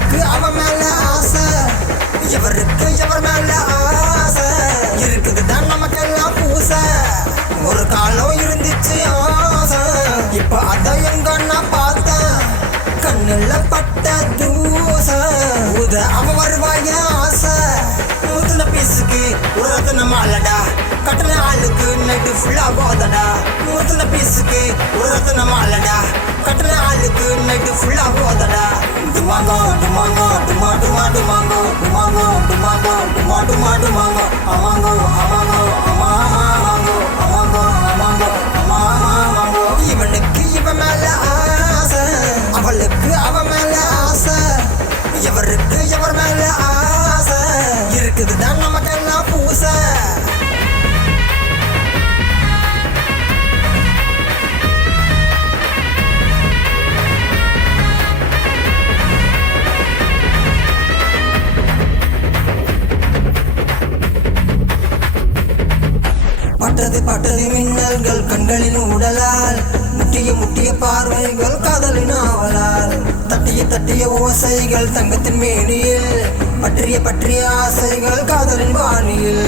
அவளுக்கு அவ மேல ஆசை, எவருக்கு எவர் மேல ஆசை இருக்குதுதான் நமக்கெல்லாம் பூச. ஒரு காலம் இருந்துச்சு ஆசை, இப்ப அத எங்க நான் பார்த்தேன் கண்ணுல பட்ட தூச. உத அவ வருவாய ஆசை, முத்துன பீஸுக்கு ஒரு ரத்தன மாலடா, கட்டண ஆளுக்கு நைட்டு ஃபுல்லா போதடா. முத்துன பீஸுக்கு ஒரு ரத்தன மாலடா, கட்டண ஆளுக்கு நைட்டு ஃபுல்லா போதடா. டுமாங்கோ டுமாங்கோ டுமா டுமா டுமாங்கோ டுமாங்கோ டுமாங்கோ டுமா டுமா டுமாங்கோ அமாங்கோ அமாங்கோ அமா அமாங்கோ அமாங்கோ அமாங்கோ அமா அமாங்கோ. இவனுக்கு இவ மேல ஆசை, அவளுக்கு அவ மேல ஆசை, எவருக்கு எவர் மேல ஆசை இருக்குதுதான் நமக்கெல்லாம் பூச. பட்டது பட்டது மின்னல்கள் கண்களின் உடலால், முட்டிய முட்டிய பார்வைகள் காதலின் ஆவலால், தட்டிய தட்டிய ஓசைகள் தங்கத்தின் மேனியில், பற்றிய பற்றிய ஆசைகள் காதலின் வாணியில்.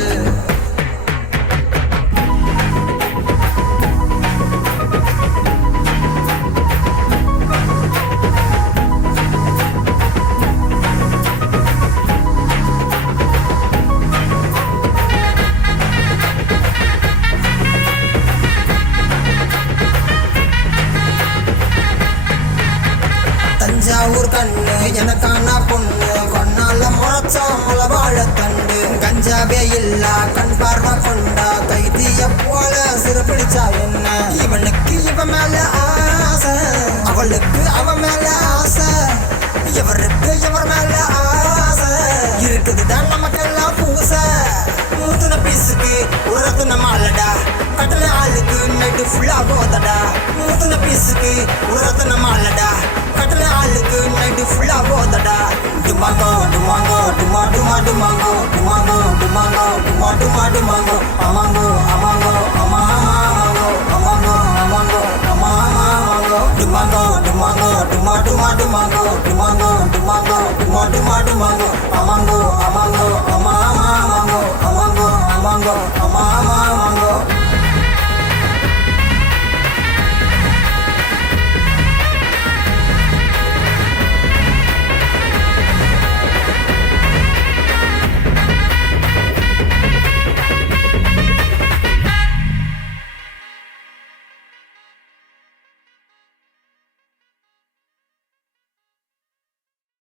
தஞ்சாவூர் கண்ணு எனக்கான பொண்ணு, கொன்னால முறைச்சா முளை வாழத்தண்டு, கஞ்சாவே இல்லா கண் பார்வை கொண்டா, கைதிய போல சிறுபிடிச்சா என்ன. இவனுக்கு இவ மேல ஆசை, அவளுக்கு அவ மேல ஆசை, எவருக்கு எவர் மேல ஆசை இருக்குதுதான் நமக்கெல்லாம் பூச. முத்துன பீஸுக்கு ஒரு ரத்துன மாலடா, கட்டண ஆளுக்கு நைட்டு ஃபுல்லா போதடா. முத்துன பீஸுக்கு ஒரு ரத்துன மாலடா, கட்டண ஆளுக்கு நைட்டு ஃபுல்லா போதடா. டுமாங்கோ டுமாங்கோ டுமா டுமா டுமாங்கோ டுமாங்கோ டுமாங்கோ டுமா டுமா டுமாங்கோ அமாங்கோ அமாங்கோ அமா அமாங்கோ அமாங்கோ அமாங்கோ அமா அமாங்கோ. டுமாங்கோ டுமாங்கோ டுமா டுமா டுமாங்கோ டுமாங்கோ டுமாங்கோ டுமா டுமா டுமாங்கோ அமாங்கோ அமாங்கோ அமா அமாங்கோ அமாங்கோ அமாங்கோ அமா அமா.